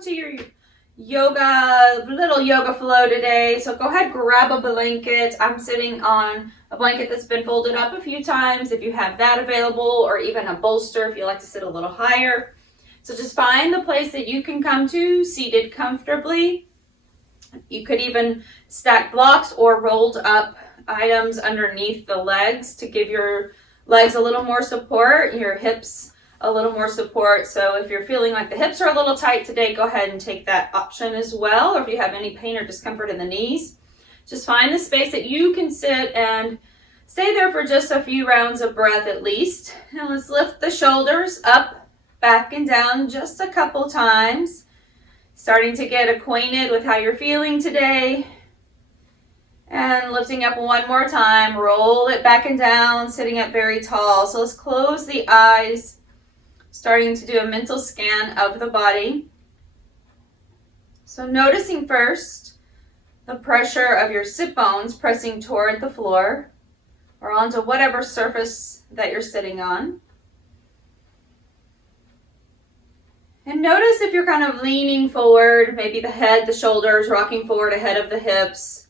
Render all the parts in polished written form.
welcome to your little yoga flow today. So go ahead, grab a blanket. I'm sitting on a blanket that's been folded up a few times if you have that available, or even a bolster if you like to sit a little higher. So just find the place that you can come to seated comfortably. You could even stack blocks or rolled up items underneath the legs to give your legs a little more support, your hips a little more support. So if you're feeling like the hips are a little tight today, go ahead and take that option as well. Or if you have any pain or discomfort in the knees, just find the space that you can sit and stay there for just a few rounds of breath at least. And let's lift the shoulders up, back and down just a couple times. Starting to get acquainted with how you're feeling today. And lifting up one more time, roll it back and down, sitting up very tall. So let's close the eyes, starting to do a mental scan of the body. So noticing first the pressure of your sit bones pressing toward the floor or onto whatever surface that you're sitting on. And notice if you're kind of leaning forward, maybe the head, the shoulders rocking forward ahead of the hips,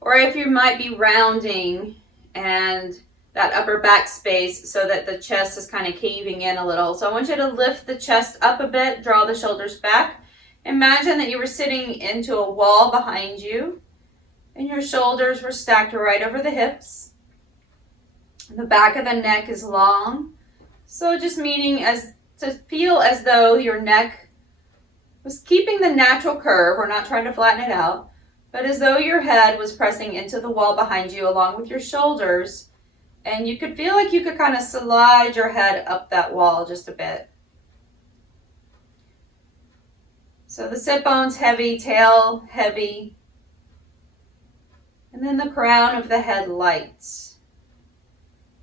or if you might be rounding and that upper back space so that the chest is kind of caving in a little. So I want you to lift the chest up a bit, draw the shoulders back. Imagine that you were sitting into a wall behind you and your shoulders were stacked right over the hips. The back of the neck is long. So just meaning as to feel as though your neck was keeping the natural curve. We're not trying to flatten it out, but as though your head was pressing into the wall behind you along with your shoulders. And you could feel like you could kind of slide your head up that wall just a bit. So the sit bones heavy, tail heavy, and then the crown of the head light.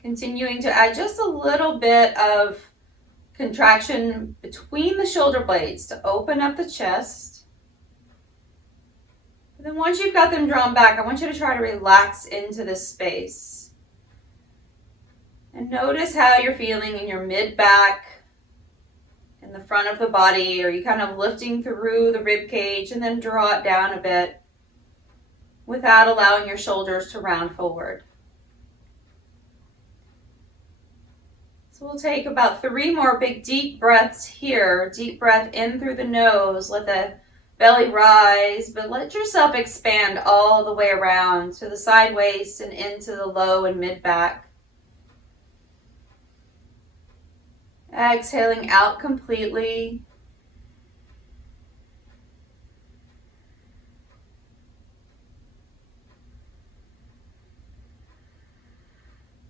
Continuing to add just a little bit of contraction between the shoulder blades to open up the chest. And then once you've got them drawn back, I want you to try to relax into this space. And notice how you're feeling in your mid-back, in the front of the body. Are you kind of lifting through the rib cage and then draw it down a bit without allowing your shoulders to round forward? So we'll take about 3 more big deep breaths here. Deep breath in through the nose. Let the belly rise, but let yourself expand all the way around to the side waist and into the low and mid back. Exhaling out completely.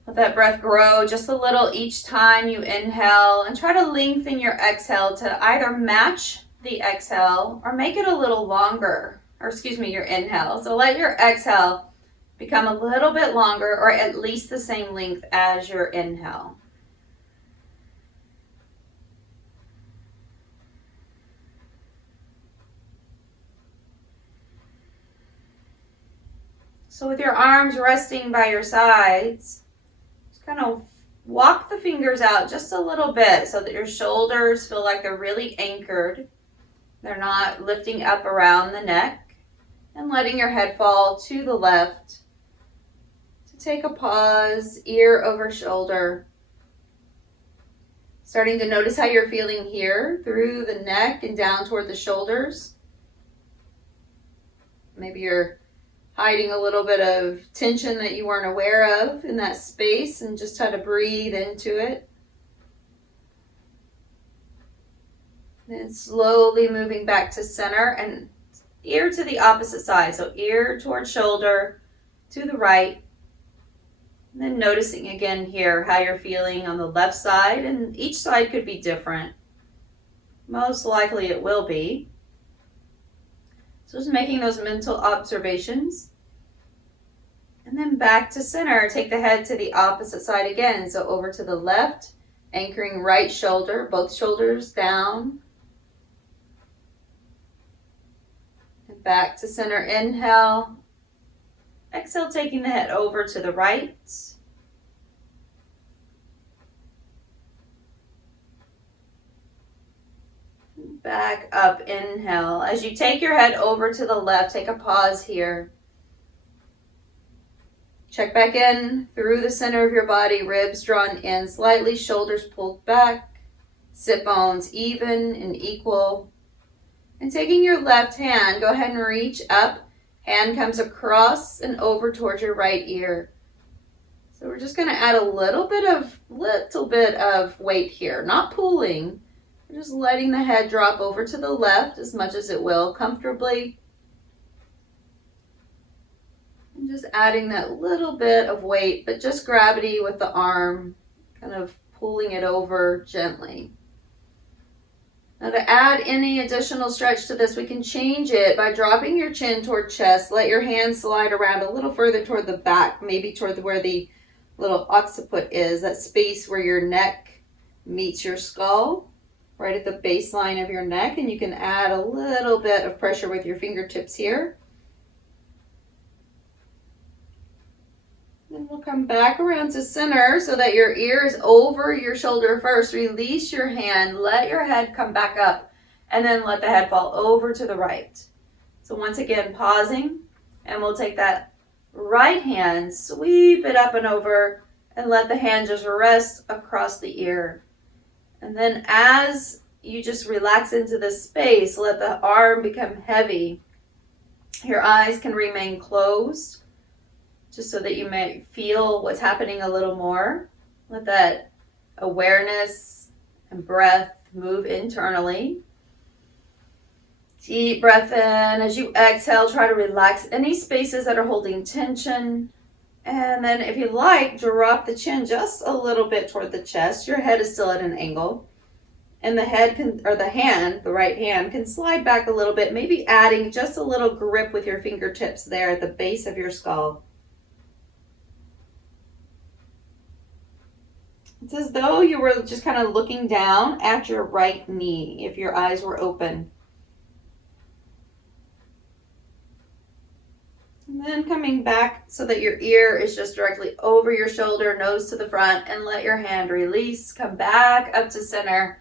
Let that breath grow just a little each time you inhale, and try to lengthen your exhale to either match the exhale or make it a little longer, your inhale. So let your exhale become a little bit longer, or at least the same length as your inhale. So with your arms resting by your sides, just kind of walk the fingers out just a little bit so that your shoulders feel like they're really anchored. They're not lifting up around the neck, and letting your head fall to the left. To take a pause, ear over shoulder. Starting to notice how you're feeling here through the neck and down toward the shoulders. Maybe you're hiding a little bit of tension that you weren't aware of in that space, and just try to breathe into it. And slowly moving back to center and ear to the opposite side. So ear towards shoulder to the right. And then noticing again here how you're feeling on the left side, and each side could be different. Most likely it will be. So just making those mental observations. And then back to center. Take the head to the opposite side again. So over to the left, anchoring right shoulder, both shoulders down. And back to center, inhale. Exhale, taking the head over to the right. back up, inhale. As you take your head over to the left, take a pause here. Check back in through the center of your body, ribs drawn in slightly, shoulders pulled back, sit bones even and equal. And taking your left hand, go ahead and reach up. Hand comes across and over towards your right ear. So we're just going to add a little bit of weight here, not pulling. We're just letting the head drop over to the left as much as it will comfortably. And just adding that little bit of weight, but just gravity with the arm, kind of pulling it over gently. Now to add any additional stretch to this, we can change it by dropping your chin toward chest. Let your hands slide around a little further toward the back, maybe toward where the little occiput is, that space where your neck meets your skull, right at the baseline of your neck. And you can add a little bit of pressure with your fingertips here. Then we'll come back around to center so that your ear is over your shoulder first. Release your hand, let your head come back up, and then let the head fall over to the right. So once again, pausing, and we'll take that right hand, sweep it up and over, and let the hand just rest across the ear. And then as you just relax into this space, let the arm become heavy. Your eyes can remain closed, just so that you may feel what's happening a little more. Let that awareness and breath move internally. Deep breath in. As you exhale, try to relax any spaces that are holding tension. And then if you like, drop the chin just a little bit toward the chest. Your head is still at an angle. And the head the right hand can slide back a little bit, maybe adding just a little grip with your fingertips there at the base of your skull. It's as though you were just kind of looking down at your right knee if your eyes were open. And then coming back so that your ear is just directly over your shoulder, nose to the front, and let your hand release. Come back up to center.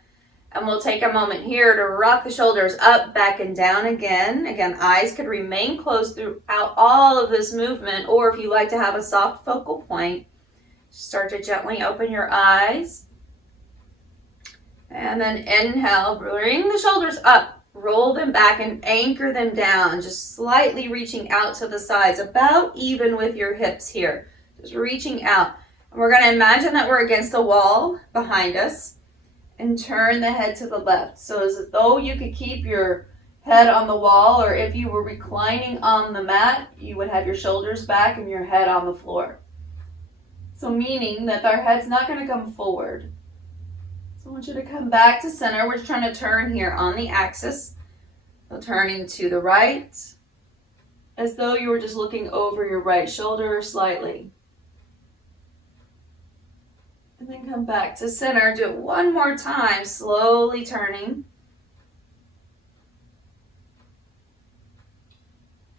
And we'll take a moment here to rock the shoulders up, back, and down again. Again, eyes could remain closed throughout all of this movement, or if you like to have a soft focal point, start to gently open your eyes. And then inhale, bring the shoulders up, roll them back and anchor them down, just slightly reaching out to the sides, about even with your hips here. Just reaching out. And we're going to imagine that we're against the wall behind us and turn the head to the left. So as though you could keep your head on the wall, or if you were reclining on the mat, you would have your shoulders back and your head on the floor. So meaning that our head's not going to come forward. So I want you to come back to center. We're just trying to turn here on the axis. So turning to the right, as though you were just looking over your right shoulder slightly. And then come back to center. Do it one more time, slowly turning.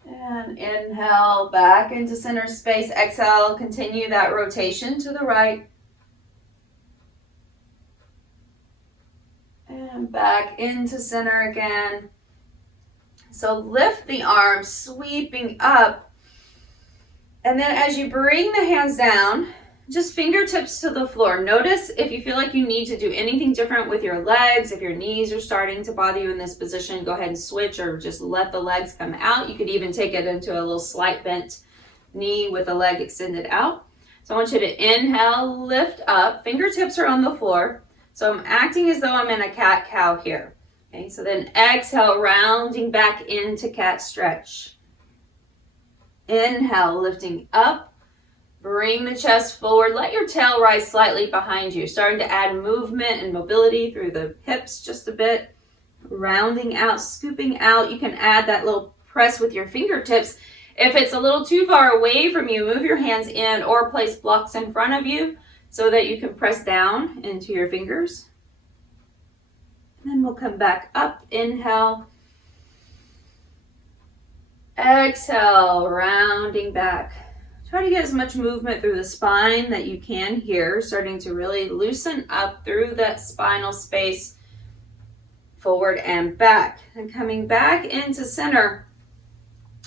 And inhale, back into center space. Exhale, continue that rotation to the right. And back into center again. So lift the arms, sweeping up. And then as you bring the hands down, just fingertips to the floor. Notice if you feel like you need to do anything different with your legs, if your knees are starting to bother you in this position, go ahead and switch or just let the legs come out. You could even take it into a little slight bent knee with the leg extended out. So I want you to inhale, lift up, fingertips are on the floor. So I'm acting as though I'm in a cat-cow here. Okay, so then exhale, rounding back into cat stretch. Inhale, lifting up. Bring the chest forward. Let your tail rise slightly behind you. Starting to add movement and mobility through the hips just a bit. Rounding out, scooping out. You can add that little press with your fingertips. If it's a little too far away from you, move your hands in or place blocks in front of you so that you can press down into your fingers. And then we'll come back up. Inhale. Exhale, rounding back. Try to get as much movement through the spine that you can here, starting to really loosen up through that spinal space. forward and back. And coming back into center,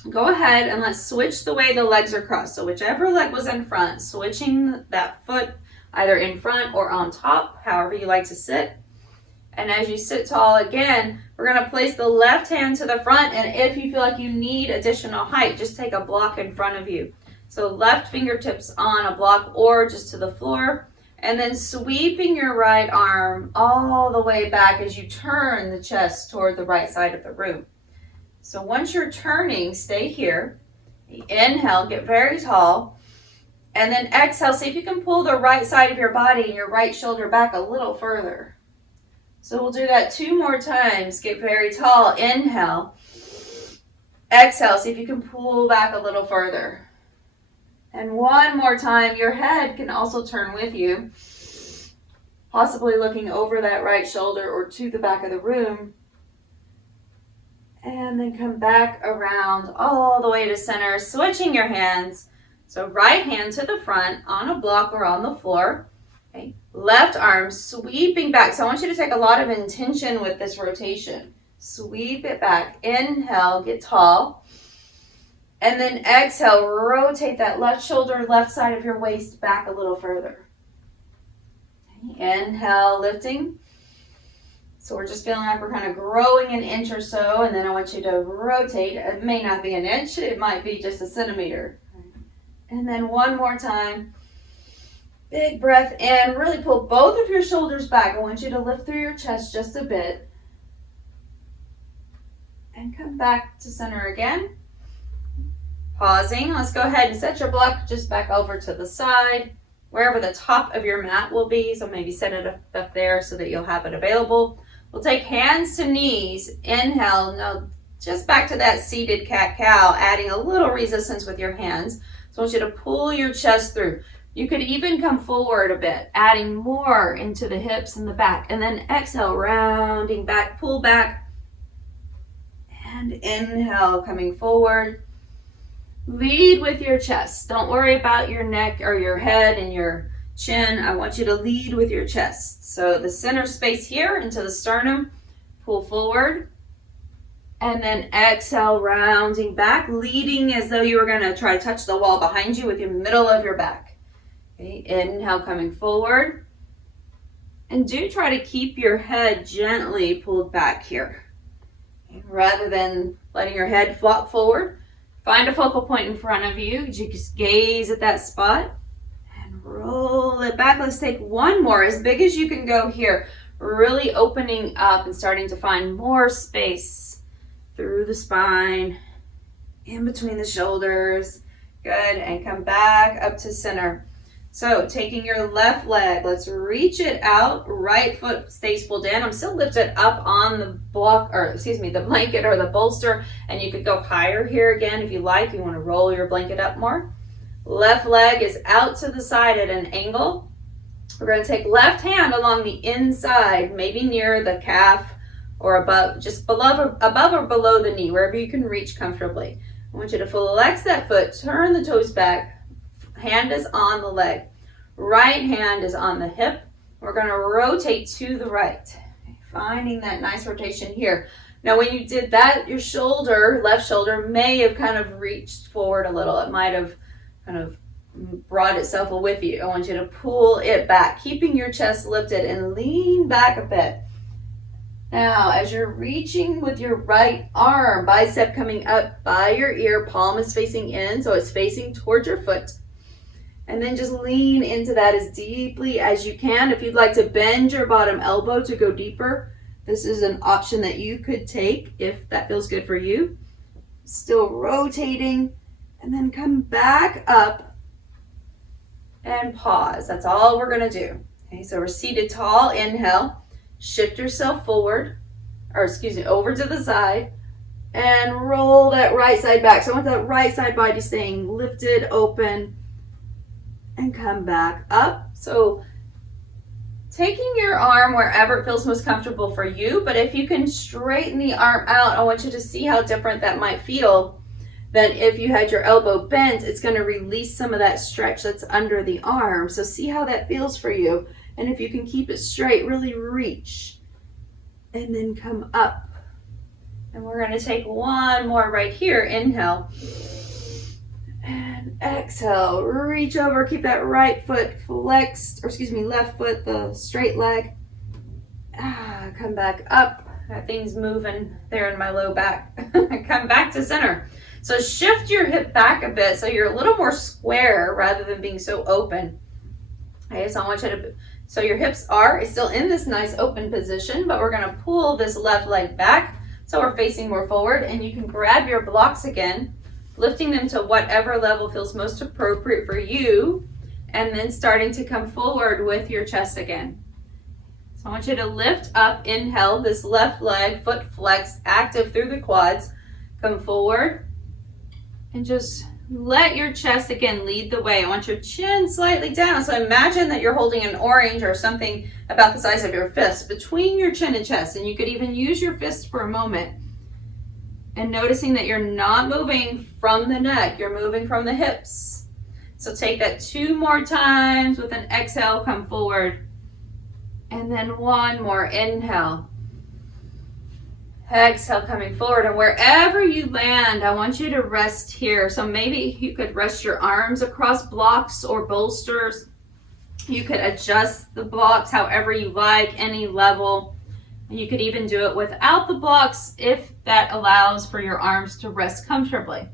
go ahead and let's switch the way the legs are crossed. So whichever leg was in front, switching that foot either in front or on top, however you like to sit. And as you sit tall again, we're going to place the left hand to the front, and if you feel like you need additional height, just take a block in front of you. So left fingertips on a block or just to the floor, and then sweeping your right arm all the way back as you turn the chest toward the right side of the room. So once you're turning, stay here. Inhale, get very tall. And then exhale, see if you can pull the right side of your body and your right shoulder back a little further. So we'll do that 2 more times. Get very tall. Inhale. Exhale, see if you can pull back a little further. And 1 more time. Your head can also turn with you, possibly looking over that right shoulder or to the back of the room. And then come back around all the way to center, switching your hands. So right hand to the front on a block or on the floor. Okay. Left arm sweeping back. So I want you to take a lot of intention with this rotation. Sweep it back. Inhale, get tall. And then exhale, rotate that left shoulder, left side of your waist back a little further. Okay. Inhale, lifting. So we're just feeling like we're kind of growing an inch or so, and then I want you to rotate. It may not be an inch, it might be just a centimeter. And then 1 more time. Big breath in. Really pull both of your shoulders back. I want you to lift through your chest just a bit. And come back to center again. Pausing. Let's go ahead and set your block just back over to the side, wherever the top of your mat will be. So maybe set it up there so that you'll have it available. We'll take hands to knees. Inhale. No, just back to that seated cat-cow, adding a little resistance with your hands. So I want you to pull your chest through. You could even come forward a bit, adding more into the hips and the back. And then exhale, rounding back, pull back. And inhale, coming forward. Lead with your chest. Don't worry about your neck or your head and your chin. I want you to lead with your chest. So the center space here into the sternum, pull forward. And then exhale, rounding back, leading as though you were going to try to touch the wall behind you with your middle of your back. Okay, inhale, coming forward. And do try to keep your head gently pulled back here. Okay, rather than letting your head flop forward, find a focal point in front of you. You just gaze at that spot and roll it back. Let's take 1 more, as big as you can go here. Really opening up and starting to find more space through the spine, in between the shoulders. Good, and come back up to center. So taking your left leg, let's reach it out. Right foot stays pulled in. I'm still lifted up on the the blanket or the bolster, and you could go higher here again if you like. You want to roll your blanket up more. Left leg is out to the side at an angle. We're going to take left hand along the inside, maybe near the calf or above, just above or below the knee, wherever you can reach comfortably. I want you to flex that foot, turn the toes back, hand is on the leg, right hand is on the hip. We're going to rotate to the right, finding that nice rotation here. Now when you did that, your shoulder, left shoulder, may have kind of reached forward a little. It might have kind of brought itself with you. I want you to pull it back, keeping your chest lifted, and lean back a bit. Now, as you're reaching with your right arm, bicep coming up by your ear, palm is facing in, so it's facing towards your foot. And then just lean into that as deeply as you can. If you'd like to bend your bottom elbow to go deeper, this is an option that you could take if that feels good for you. Still rotating, and then come back up and pause. That's all we're gonna do. Okay, so we're seated tall, inhale. Shift yourself forward, over to the side, and roll that right side back. So I want that right side body staying lifted, open, and come back up. So taking your arm wherever it feels most comfortable for you, but if you can straighten the arm out, I want you to see how different that might feel than if you had your elbow bent. It's going to release some of that stretch that's under the arm. So see how that feels for you. And if you can keep it straight, really reach. and then come up. And we're going to take one more right here. Inhale. And exhale. Reach over. Keep that right foot flexed, or excuse me, left foot, the straight leg. Come back up. That thing's moving there in my low back. Come back to center. So shift your hip back a bit so you're a little more square rather than being so open. Okay, so I want you to, so your hips are still in this nice open position, but we're going to pull this left leg back so we're facing more forward, and you can grab your blocks again, lifting them to whatever level feels most appropriate for you, and then starting to come forward with your chest again. So I want you to lift up, inhale, this left leg, foot flexed, active through the quads, come forward, and just let your chest again lead the way. I want your chin slightly down. So imagine that you're holding an orange or something about the size of your fist between your chin and chest. And you could even use your fist for a moment. And noticing that you're not moving from the neck, you're moving from the hips. So take that 2 more times with an exhale, come forward. And then 1 more, inhale. Exhale, coming forward, and wherever you land, I want you to rest here. So maybe you could rest your arms across blocks or bolsters. You could adjust the blocks however you like, any level. And you could even do it without the blocks if that allows for your arms to rest comfortably.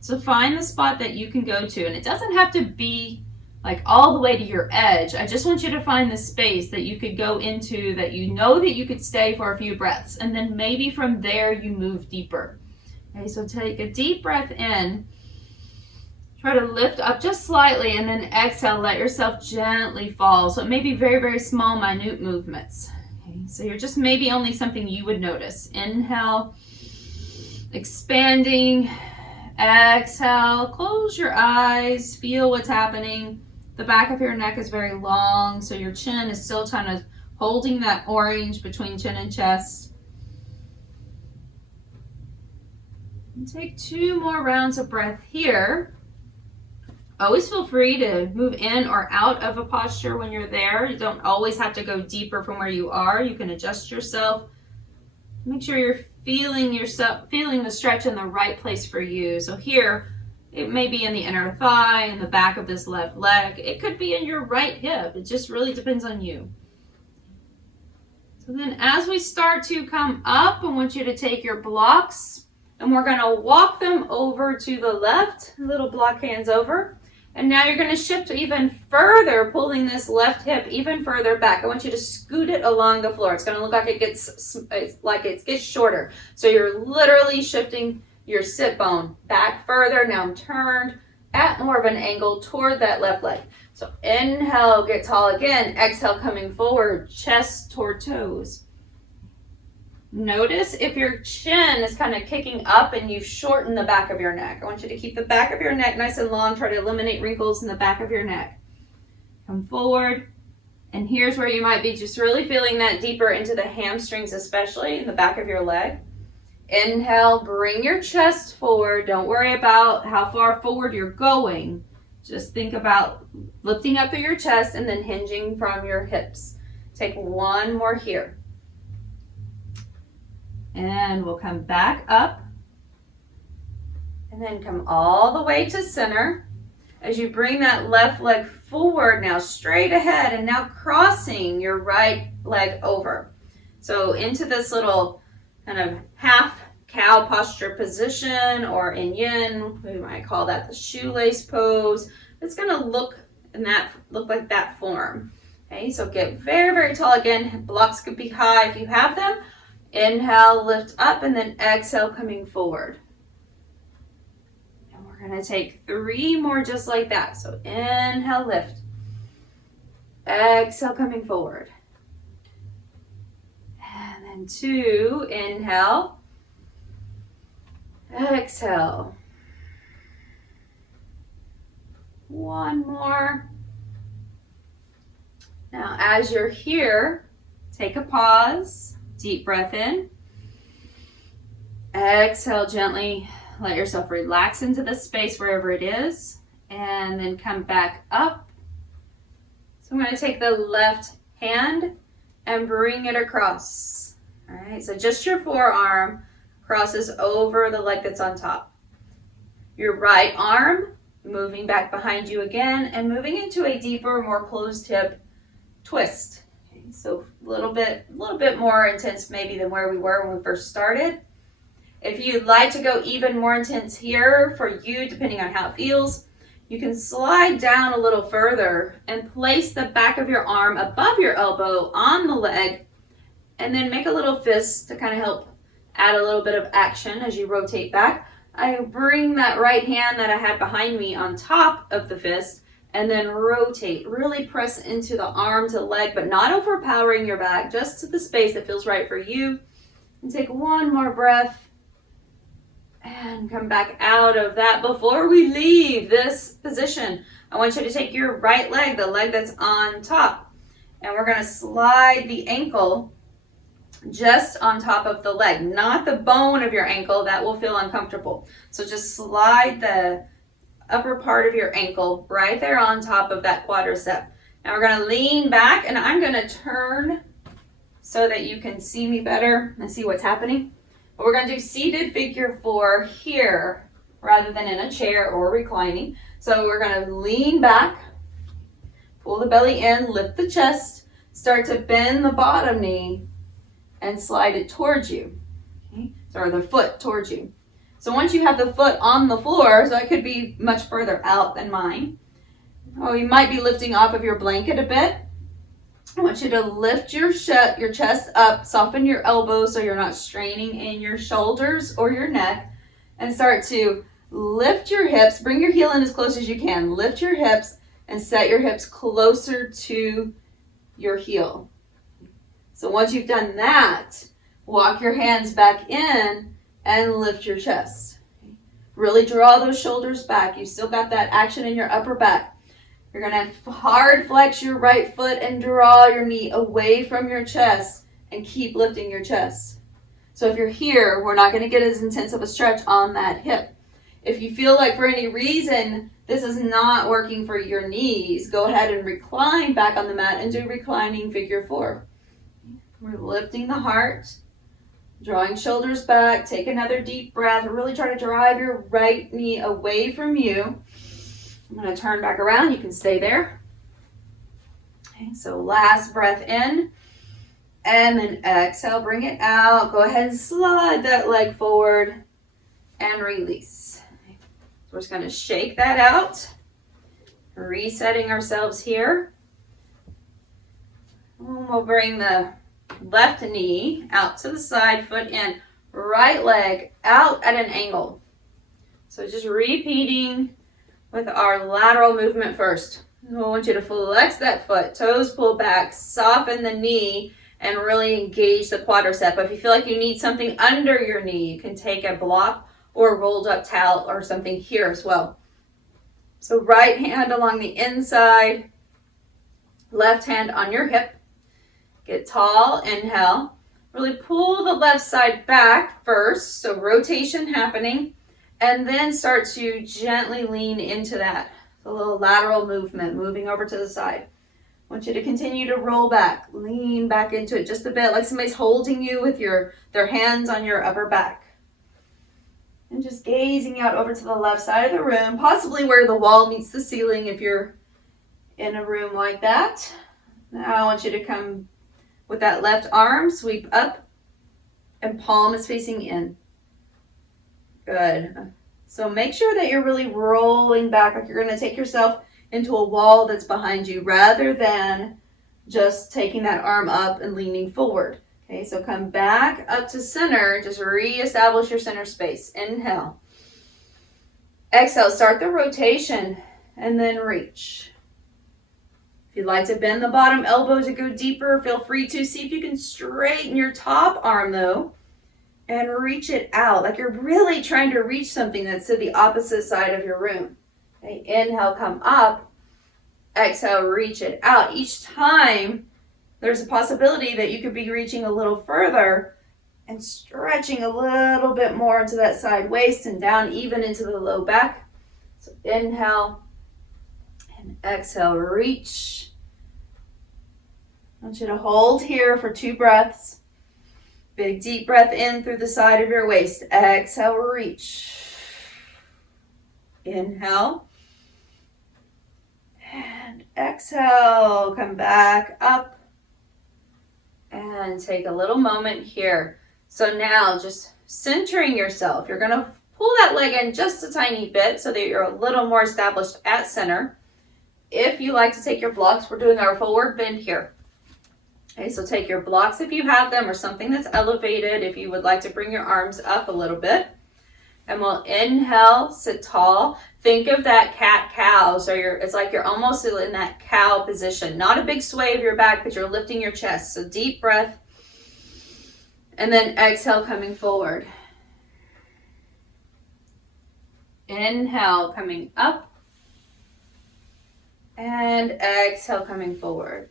So find the spot that you can go to, and it doesn't have to be like all the way to your edge. I just want you to find the space that you could go into, that you know that you could stay for a few breaths, and then maybe from there you move deeper. Okay, so take a deep breath in, try to lift up just slightly, and then exhale, let yourself gently fall. So it may be very, very small, minute movements. Okay, so you're just maybe only something you would notice. Inhale, expanding, exhale, close your eyes, feel what's happening. The back of your neck is very long, so your chin is still kind of holding that orange between chin and chest. And take 2 more rounds of breath here. Always feel free to move in or out of a posture when you're there. You don't always have to go deeper from where you are. You can adjust yourself. Make sure you're feeling the stretch in the right place for you. So here, it may be in the inner thigh, in the back of this left leg. It could be in your right hip. It just really depends on you. So then as we start to come up, I want you to take your blocks and we're going to walk them over to the left, little block hands over. And now you're going to shift even further, pulling this left hip even further back. I want you to scoot it along the floor. It's going to look like it gets shorter. So you're literally shifting your sit bone back further. Now I'm turned at more of an angle toward that left leg. So inhale, get tall again. Exhale, coming forward, chest toward toes. Notice if your chin is kind of kicking up and you've shortened the back of your neck. I want you to keep the back of your neck nice and long. Try to eliminate wrinkles in the back of your neck. Come forward. And here's where you might be just really feeling that deeper into the hamstrings, especially in the back of your leg. Inhale, bring your chest forward. Don't worry about how far forward you're going. Just think about lifting up through your chest and then hinging from your hips. Take 1 more here. And we'll come back up. And then come all the way to center. As you bring that left leg forward now, straight ahead, and now crossing your right leg over. So into this little kind of half cow posture position, or in yin, we might call that the shoelace pose. It's going to look like that form. Okay, so get very, very tall again. Blocks could be high if you have them. Inhale, lift up, and then exhale, coming forward. And we're going to take 3 more just like that. So inhale, lift. Exhale, coming forward. And then 2, inhale. Exhale. 1 more. Now, as you're here, take a pause. Deep breath in. Exhale gently. Let yourself relax into the space wherever it is. And then come back up. So I'm going to take the left hand and bring it across. All right, so just your forearm crosses over the leg that's on top. Your right arm moving back behind you again and moving into a deeper, more closed hip twist. Okay, so a little bit more intense maybe than where we were when we first started. If you'd like to go even more intense here for you, depending on how it feels, you can slide down a little further and place the back of your arm above your elbow on the leg, and then make a little fist to kind of help add a little bit of action as you rotate back. I bring that right hand that I had behind me on top of the fist and then rotate. Really press into the arm to leg, but not overpowering your back, just to the space that feels right for you. And take one more breath and come back out of that. Before we leave this position, I want you to take your right leg, the leg that's on top, and we're going to slide the ankle just on top of the leg, not the bone of your ankle. That will feel uncomfortable. So just slide the upper part of your ankle right there on top of that quadricep. Now we're going to lean back, and I'm going to turn so that you can see me better and see what's happening. But we're going to do seated figure 4 here rather than in a chair or reclining. So we're going to lean back, pull the belly in, lift the chest, start to bend the bottom knee and slide it towards you, okay? Or the foot towards you. So once you have the foot on the floor, so it could be much further out than mine. Oh, you might be lifting off of your blanket a bit. I want you to lift your chest up, soften your elbows so you're not straining in your shoulders or your neck, and start to lift your hips. Bring your heel in as close as you can. Lift your hips and set your hips closer to your heel. So once you've done that, walk your hands back in and lift your chest. Really draw those shoulders back. You've still got that action in your upper back. You're going to hard flex your right foot and draw your knee away from your chest and keep lifting your chest. So if you're here, we're not going to get as intense of a stretch on that hip. If you feel like for any reason this is not working for your knees, go ahead and recline back on the mat and do reclining figure 4. We're lifting the heart, drawing shoulders back. Take another deep breath. Really try to drive your right knee away from you. I'm going to turn back around. You can stay there. Okay, so last breath in. And then exhale, bring it out. Go ahead and slide that leg forward and release. So we're just going to shake that out. Resetting ourselves here. And we'll bring the left knee out to the side, foot in, right leg out at an angle. So just repeating with our lateral movement first. I want you to flex that foot, toes pull back, soften the knee, and really engage the quadricep. If you feel like you need something under your knee, you can take a block or a rolled up towel or something here as well. So right hand along the inside, left hand on your hip. Get tall, inhale. Really pull the left side back first, so rotation happening, and then start to gently lean into that. A little lateral movement, moving over to the side. I want you to continue to roll back, lean back into it just a bit, like somebody's holding you with their hands on your upper back. And just gazing out over to the left side of the room, possibly where the wall meets the ceiling if you're in a room like that. Now I want you to come with that left arm, sweep up, and palm is facing in. Good. So make sure that you're really rolling back, like you're going to take yourself into a wall that's behind you, rather than just taking that arm up and leaning forward. Okay, so come back up to center. Just reestablish your center space. Inhale. Exhale, start the rotation, and then reach. If you'd like to bend the bottom elbow to go deeper, feel free to. See if you can straighten your top arm though and reach it out like you're really trying to reach something that's to the opposite side of your room. Okay, inhale, come up. Exhale, reach it out. Each time there's a possibility that you could be reaching a little further and stretching a little bit more into that side waist and down even into the low back. So inhale. And exhale, reach. I want you to hold here for 2 breaths. Big deep breath in through the side of your waist. Exhale, reach. Inhale. And exhale, come back up. And take a little moment here. So now just centering yourself. You're going to pull that leg in just a tiny bit so that you're a little more established at center. If you like to take your blocks, we're doing our forward bend here. Okay, so take your blocks if you have them, or something that's elevated if you would like to bring your arms up a little bit. And we'll inhale, sit tall. Think of that cat-cow. So it's like you're almost in that cow position. Not a big sway of your back, but you're lifting your chest. So deep breath. And then exhale, coming forward. Inhale, coming up. And exhale, coming forward.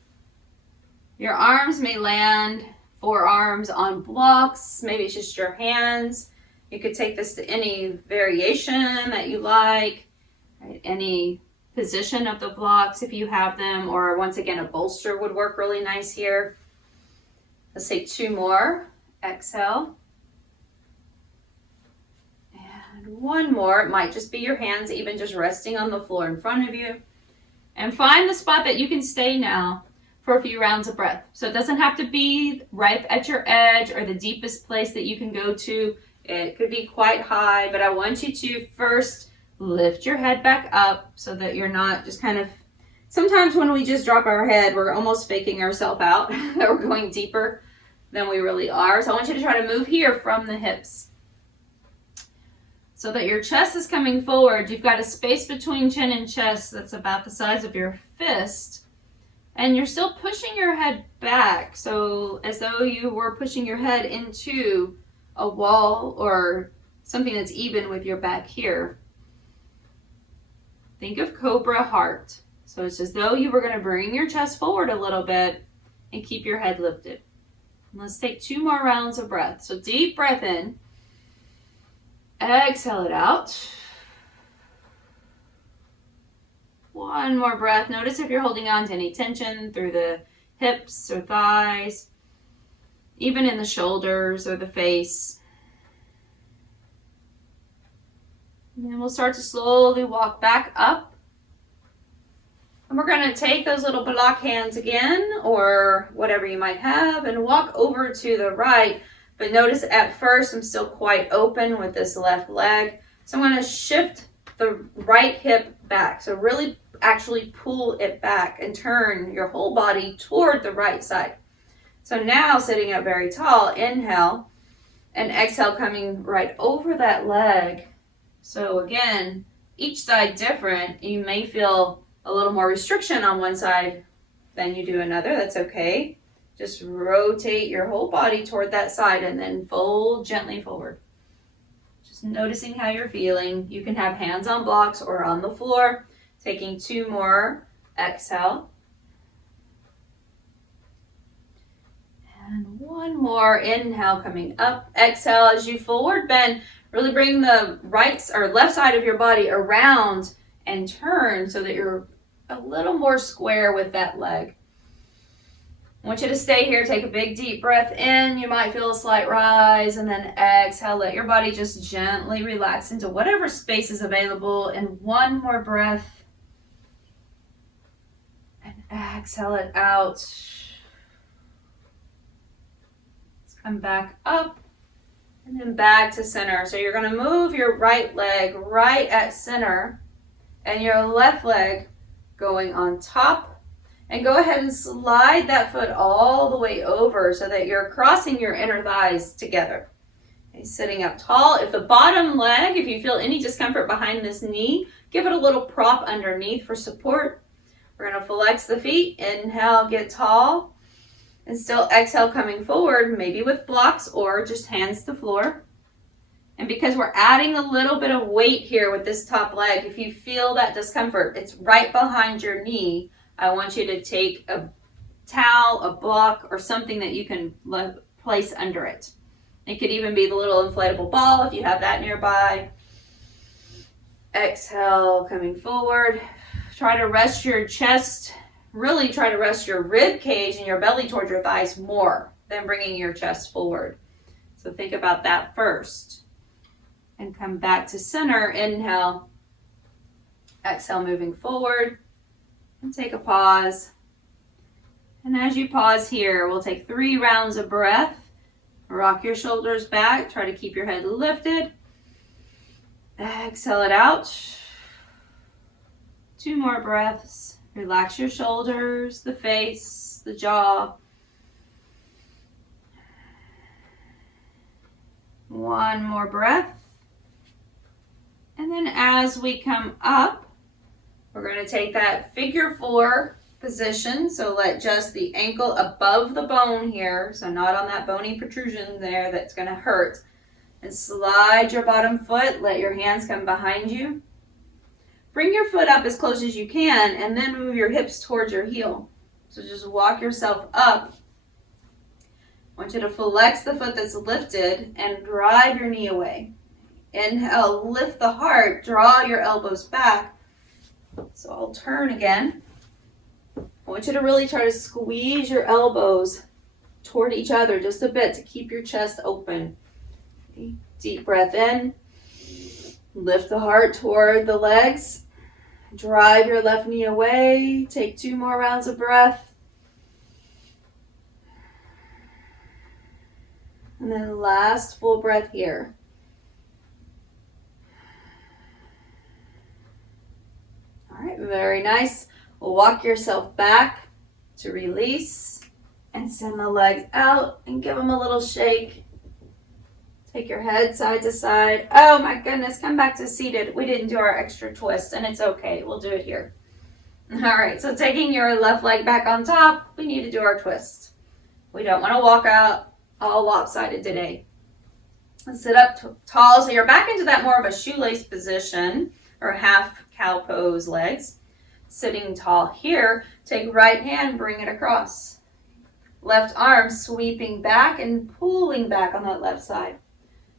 Your arms may land, forearms on blocks. Maybe it's just your hands. You could take this to any variation that you like, right? Any position of the blocks if you have them, or once again, a bolster would work really nice here. Let's take 2 more. Exhale. And 1 more. It might just be your hands even just resting on the floor in front of you. And find the spot that you can stay now for a few rounds of breath. So it doesn't have to be right at your edge or the deepest place that you can go to. It could be quite high, but I want you to first lift your head back up so that you're not just kind of, sometimes when we just drop our head, we're almost faking ourselves out that we're going deeper than we really are. So I want you to try to move here from the hips so that your chest is coming forward. You've got a space between chin and chest that's about the size of your fist. And you're still pushing your head back, so as though you were pushing your head into a wall or something that's even with your back here. Think of Cobra Heart. So it's as though you were going to bring your chest forward a little bit and keep your head lifted. And let's take 2 more rounds of breath. So deep breath in. Exhale it out. 1 more breath. Notice if you're holding on to any tension through the hips or thighs, even in the shoulders or the face. And then we'll start to slowly walk back up. And we're going to take those little block hands again, or whatever you might have, and walk over to the right. But notice at first I'm still quite open with this left leg. So I'm going to shift the right hip back. So really actually pull it back and turn your whole body toward the right side. So now sitting up very tall, inhale, and exhale coming right over that leg. So again, each side different. You may feel a little more restriction on one side than you do another. That's okay. Just rotate your whole body toward that side and then fold gently forward. Just noticing how you're feeling. You can have hands on blocks or on the floor. Taking 2 more. Exhale. And 1 more. Inhale, coming up. Exhale as you forward bend. Really bring the right or left side of your body around and turn so that you're a little more square with that leg. I want you to stay here. Take a big deep breath in. You might feel a slight rise, and then exhale. Let your body just gently relax into whatever space is available. And 1 more breath. And exhale it out. Let's come back up and then back to center. So you're going to move your right leg right at center and your left leg going on top. And go ahead and slide that foot all the way over so that you're crossing your inner thighs together. Okay, sitting up tall. If the bottom leg, if you feel any discomfort behind this knee, give it a little prop underneath for support. We're going to flex the feet. Inhale, get tall. And still exhale, coming forward, maybe with blocks or just hands to the floor. And because we're adding a little bit of weight here with this top leg, if you feel that discomfort, it's right behind your knee. I want you to take a towel, a block, or something that you can place under it. It could even be the little inflatable ball if you have that nearby. Exhale, coming forward. Try to rest your chest. Really try to rest your rib cage and your belly towards your thighs more than bringing your chest forward. So think about that first. And come back to center. Inhale. Exhale, moving forward. And take a pause. And as you pause here, we'll take 3 rounds of breath. Rock your shoulders back. Try to keep your head lifted. Exhale it out. 2 more breaths. Relax your shoulders, the face, the jaw. 1 more breath. And then as we come up, we're going to take that figure 4 position. So let just the ankle above the bone here, so not on that bony protrusion there that's going to hurt. And slide your bottom foot. Let your hands come behind you. Bring your foot up as close as you can and then move your hips towards your heel. So just walk yourself up. I want you to flex the foot that's lifted and drive your knee away. Inhale, lift the heart, draw your elbows back. So I'll turn again. I want you to really try to squeeze your elbows toward each other just a bit to keep your chest open. Deep breath in. Lift the heart toward the legs. Drive your left knee away. Take 2 more rounds of breath. And then last full breath here. All right, very nice. Walk yourself back to release and send the legs out and give them a little shake. Take your head side to side. Oh my goodness, come back to seated. We didn't do our extra twist and it's okay. We'll do it here. All right, so taking your left leg back on top, we need to do our twist. We don't want to walk out all lopsided today. Sit up tall so you're back into that more of a shoelace position or half cow pose legs. Sitting tall here, take right hand, bring it across. Left arm sweeping back and pulling back on that left side.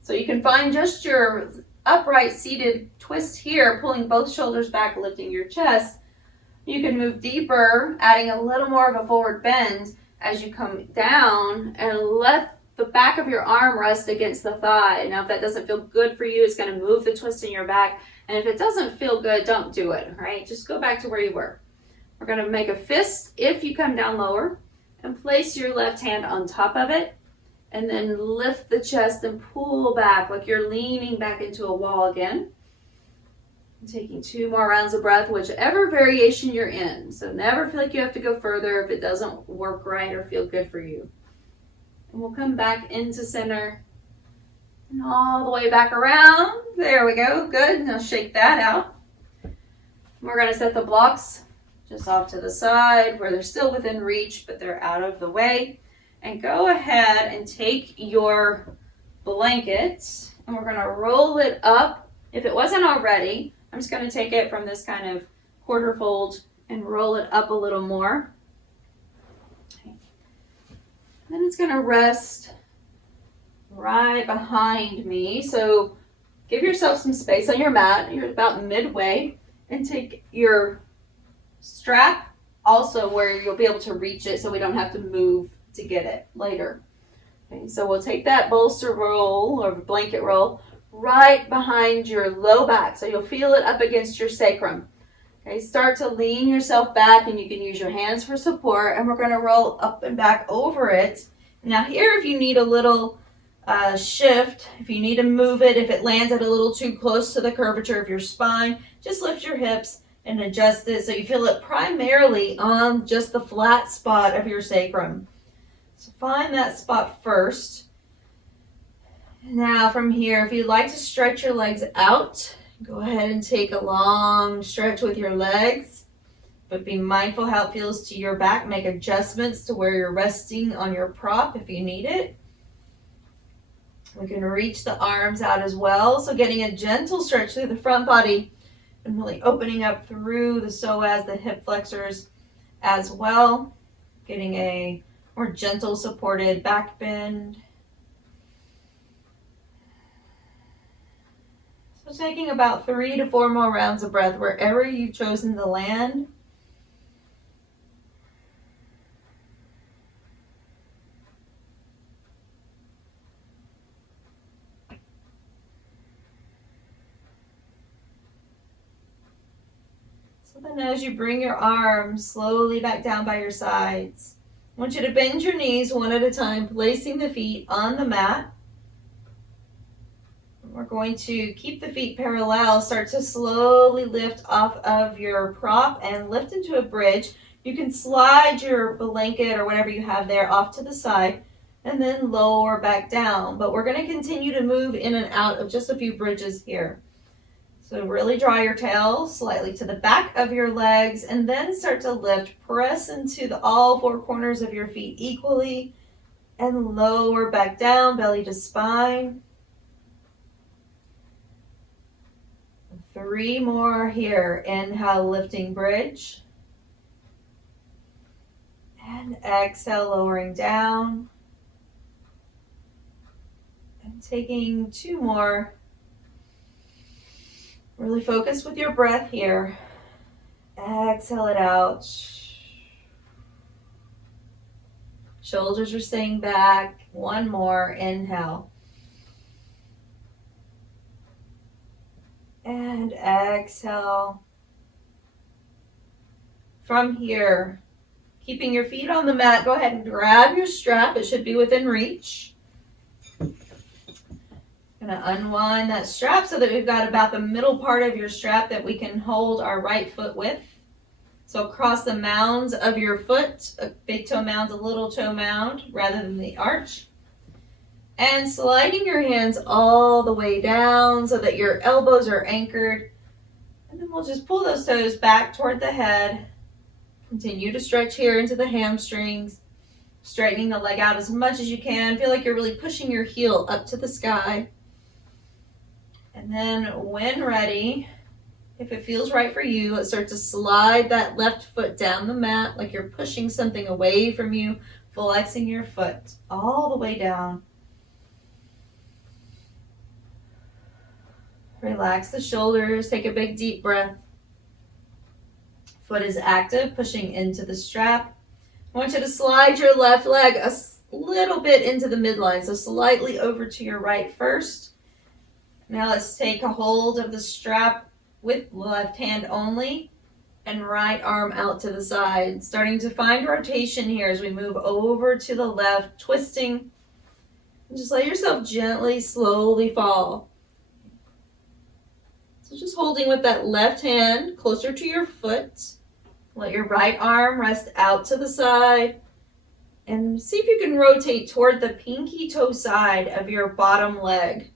So you can find just your upright seated twist here, pulling both shoulders back, lifting your chest. You can move deeper, adding a little more of a forward bend as you come down and let the back of your arm rest against the thigh. Now, if that doesn't feel good for you, it's going to move the twist in your back. And if it doesn't feel good, don't do it, right? Just go back to where you were. We're going to make a fist if you come down lower and place your left hand on top of it and then lift the chest and pull back like you're leaning back into a wall again. Taking 2 more rounds of breath, whichever variation you're in. So never feel like you have to go further if it doesn't work right or feel good for you. And we'll come back into center and all the way back around. There we go. Good. Now shake that out. We're going to set the blocks just off to the side where they're still within reach, but they're out of the way. And go ahead and take your blanket and we're going to roll it up. If it wasn't already, I'm just going to take it from this kind of quarter fold and roll it up a little more. Okay. Then it's going to rest right behind me. So give yourself some space on your mat. You're about midway. And take your strap also where you'll be able to reach it so we don't have to move to get it later. Okay, so we'll take that bolster roll or blanket roll right behind your low back. So you'll feel it up against your sacrum. Okay, start to lean yourself back and you can use your hands for support and we're going to roll up and back over it. Now here, if you need a little shift, if you need to move it, if it lands at a little too close to the curvature of your spine, just lift your hips and adjust it so you feel it primarily on just the flat spot of your sacrum. So find that spot first. Now from here, if you'd like to stretch your legs out, go ahead and take a long stretch with your legs, but be mindful how it feels to your back. Make adjustments to where you're resting on your prop if you need it. We can reach the arms out as well. So getting a gentle stretch through the front body and really opening up through the psoas, the hip flexors as well. Getting a more gentle supported back bend. So taking about 3 to 4 more rounds of breath wherever you've chosen to land. So then as you bring your arms slowly back down by your sides, I want you to bend your knees one at a time, placing the feet on the mat. We're going to keep the feet parallel, start to slowly lift off of your prop and lift into a bridge. You can slide your blanket or whatever you have there off to the side and then lower back down. But we're going to continue to move in and out of just a few bridges here. So really draw your tail slightly to the back of your legs and then start to lift. Press into all four corners of your feet equally and lower back down, belly to spine. 3 more here. Inhale, lifting bridge. And exhale, lowering down. And taking 2 more. Really focus with your breath here. Exhale it out. Shoulders are staying back. 1 more. Inhale. And exhale. From here, keeping your feet on the mat, go ahead and grab your strap. It should be within reach. Gonna unwind that strap so that we've got about the middle part of your strap that we can hold our right foot with. So across the mounds of your foot, a big toe mound, a little toe mound, rather than the arch. And sliding your hands all the way down so that your elbows are anchored. And then we'll just pull those toes back toward the head. Continue to stretch here into the hamstrings. Straightening the leg out as much as you can. Feel like you're really pushing your heel up to the sky. And then when ready, if it feels right for you, let's start to slide that left foot down the mat like you're pushing something away from you, flexing your foot all the way down. Relax the shoulders, take a big deep breath. Foot is active, pushing into the strap. I want you to slide your left leg a little bit into the midline, so slightly over to your right first. Now let's take a hold of the strap with left hand only and right arm out to the side. Starting to find rotation here as we move over to the left, twisting. And just let yourself gently, slowly fall. So just holding with that left hand closer to your foot. Let your right arm rest out to the side. And see if you can rotate toward the pinky toe side of your bottom leg.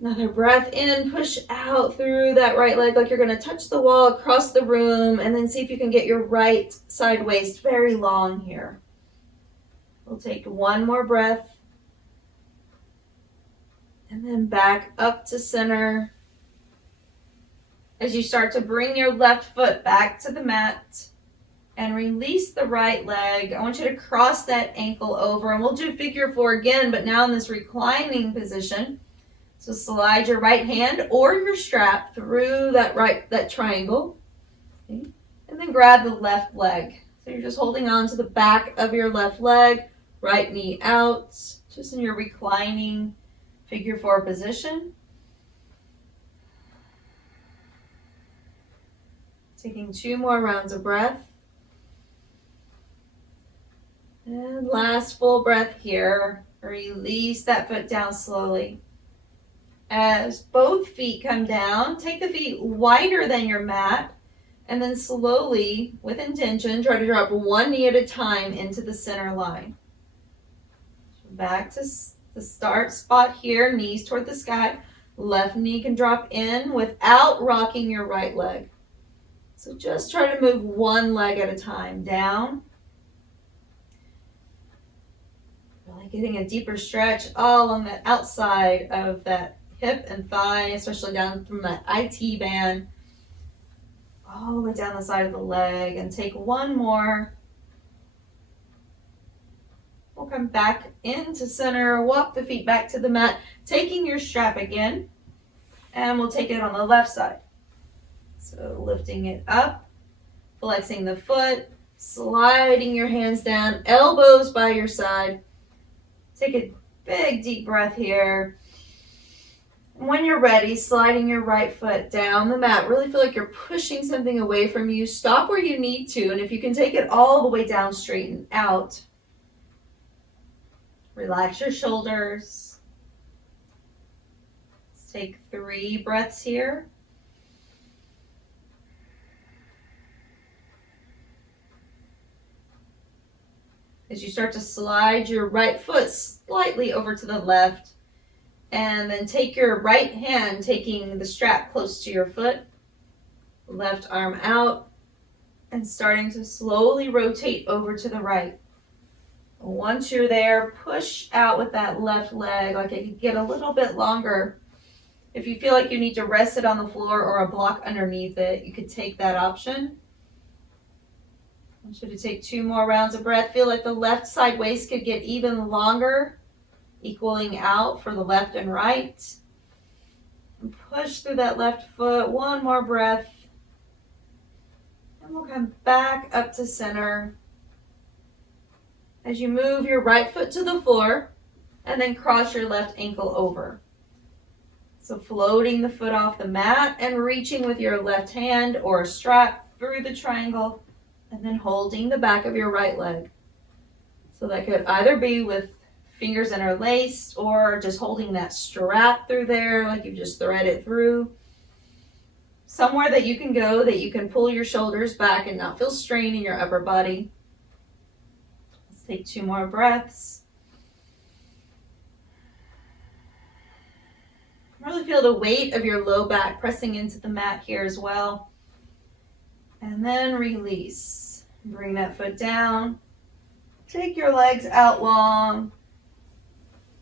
Another breath in, push out through that right leg like you're going to touch the wall across the room. And then see if you can get your right side waist very long here. We'll take 1 more breath. And then back up to center. As you start to bring your left foot back to the mat and release the right leg, I want you to cross that ankle over. And we'll do figure 4 again, but now in this reclining position. So slide your right hand or your strap through that triangle. Okay. And then grab the left leg. So you're just holding on to the back of your left leg, right knee out, just in your reclining figure 4 position. Taking 2 more rounds of breath. And last full breath here. Release that foot down slowly. As both feet come down, take the feet wider than your mat, and then slowly, with intention, try to drop 1 knee at a time into the center line. Back to the start spot here, knees toward the sky. Left knee can drop in without rocking your right leg. So just try to move 1 leg at a time down. Really getting a deeper stretch all along the outside of that hip and thigh, especially down from that IT band, all the way down the side of the leg. And take 1 more. We'll come back into center, walk the feet back to the mat, taking your strap again, and we'll take it on the left side. So lifting it up, flexing the foot, sliding your hands down, elbows by your side. Take a big deep breath here. When you're ready, sliding your right foot down the mat. Really feel like you're pushing something away from you. Stop where you need to, and if you can take it all the way down, straighten out. Relax your shoulders. Let's take 3 breaths here. As you start to slide your right foot slightly over to the left, and then take your right hand, taking the strap close to your foot, left arm out, and starting to slowly rotate over to the right. Once you're there, push out with that left leg like it could get a little bit longer. If you feel like you need to rest it on the floor or a block underneath it, you could take that option. I want you to take 2 more rounds of breath. Feel like the left side waist could get even longer, equaling out for the left and right. And push through that left foot. 1 more breath. And we'll come back up to center. As you move your right foot to the floor, and then cross your left ankle over. So floating the foot off the mat and reaching with your left hand or a strap through the triangle, and then holding the back of your right leg. So that could either be with fingers interlaced or just holding that strap through there like you just thread it through. Somewhere that you can go that you can pull your shoulders back and not feel strain in your upper body. Let's take 2 more breaths. Really feel the weight of your low back pressing into the mat here as well. And then release. Bring that foot down. Take your legs out long.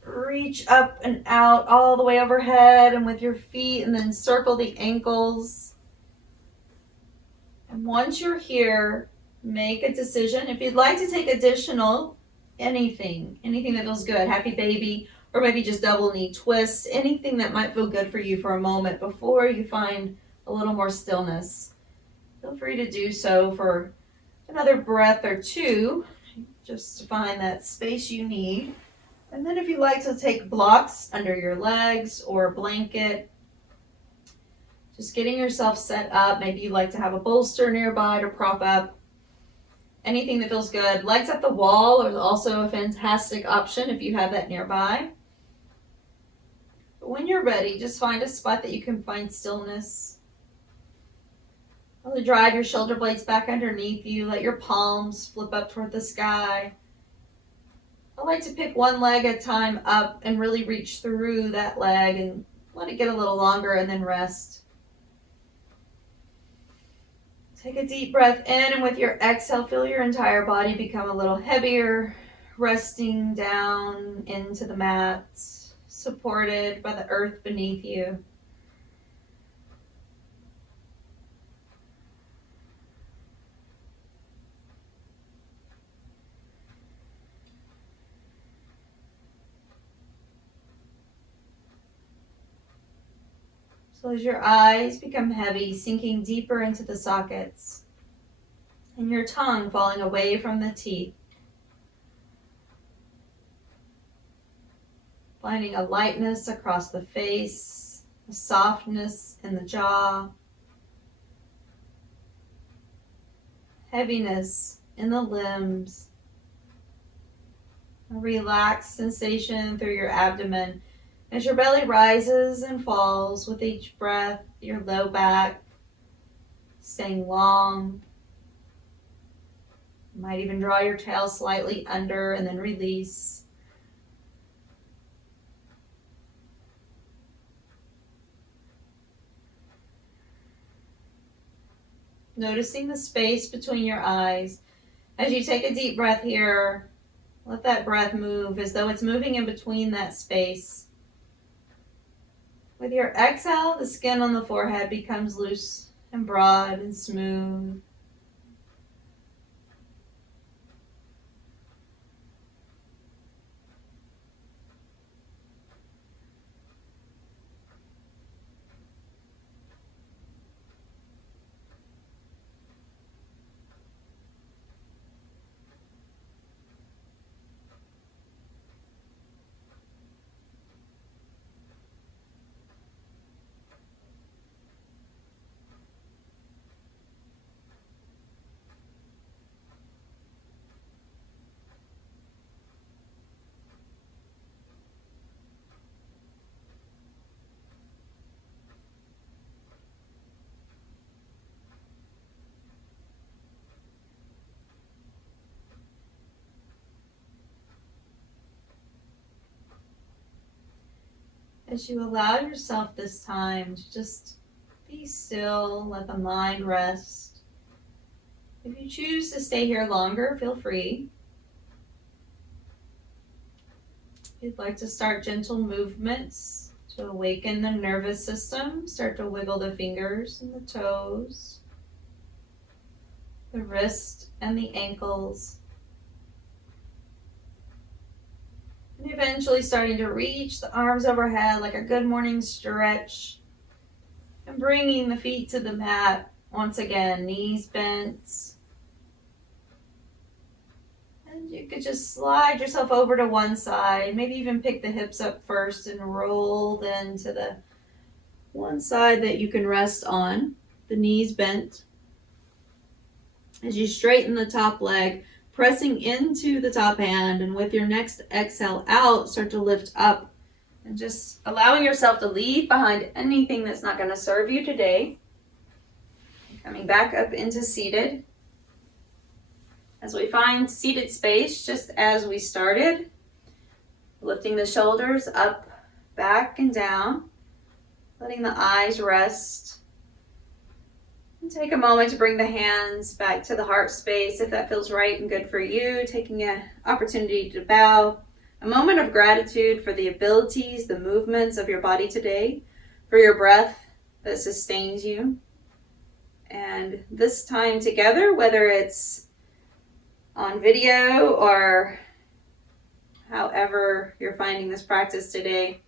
Reach up and out all the way overhead and with your feet, and then circle the ankles. And once you're here, make a decision. If you'd like to take additional anything that feels good, happy baby, or maybe just double knee twists, anything that might feel good for you for a moment before you find a little more stillness, feel free to do so for another breath or 2, just to find that space you need. And then if you like to take blocks under your legs or a blanket, just getting yourself set up. Maybe you like to have a bolster nearby to prop up. Anything that feels good. Legs at the wall is also a fantastic option if you have that nearby. But when you're ready, just find a spot that you can find stillness. Really drive your shoulder blades back underneath you. Let your palms flip up toward the sky. I like to pick one leg at a time up and really reach through that leg and let it get a little longer and then rest. Take a deep breath in, and with your exhale, feel your entire body become a little heavier, resting down into the mat, supported by the earth beneath you. So as your eyes become heavy, sinking deeper into the sockets, and your tongue falling away from the teeth, finding a lightness across the face, a softness in the jaw, heaviness in the limbs, a relaxed sensation through your abdomen. As your belly rises and falls with each breath, your low back staying long. You might even draw your tail slightly under and then release. Noticing the space between your eyes. As you take a deep breath here, let that breath move as though it's moving in between that space. With your exhale, the skin on the forehead becomes loose and broad and smooth. As you allow yourself this time to just be still, let the mind rest. If you choose to stay here longer, feel free. If you'd like to start gentle movements to awaken the nervous system, start to wiggle the fingers and the toes, the wrist and the ankles. And eventually starting to reach the arms overhead like a good morning stretch. And bringing the feet to the mat once again, knees bent. And you could just slide yourself over to one side, maybe even pick the hips up first and roll then to the one side that you can rest on, the knees bent. As you straighten the top leg, pressing into the top hand, and with your next exhale out, start to lift up and just allowing yourself to leave behind anything that's not going to serve you today. Coming back up into seated. As we find seated space, just as we started, lifting the shoulders up, back, and down, letting the eyes rest. And take a moment to bring the hands back to the heart space if that feels right and good for you. Taking an opportunity to bow. A moment of gratitude for the abilities, the movements of your body today, for your breath that sustains you. And this time together, whether it's on video or however you're finding this practice today,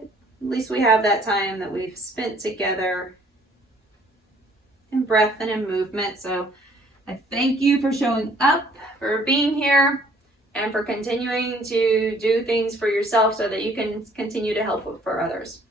at least we have that time that we've spent together in breath and in movement. So I thank you for showing up, for being here, and for continuing to do things for yourself so that you can continue to help for others.